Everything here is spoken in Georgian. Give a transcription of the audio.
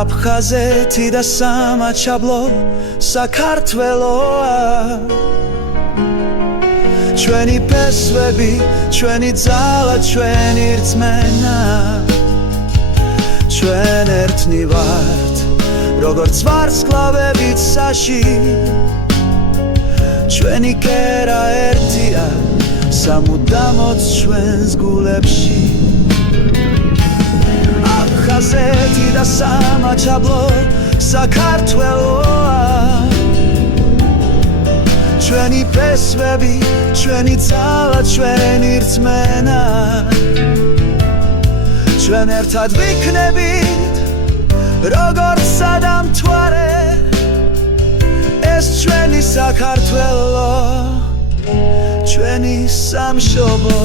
აფხაზეთი და სამაჩაბლო საქართველოა ჩვენი ფესვები, ჩვენი ძალა, ჩვენი რწმენა ჩვენ ერთნი ვართ როგორც ვარსკვლავები ცაში ჩვენი კერა ერთია სამუდამოდ ჩვენს გულებში აფხაზეთი და სამაჩაბლო საქართველოა ჩვენი ფესვები, ჩვენი ძალა, ჩვენი რწმენა ჩვენ ერთად ვიქნებით როგორც სადამთვარე ეს ჩვენი საქართველო ჩვენი სამშობლო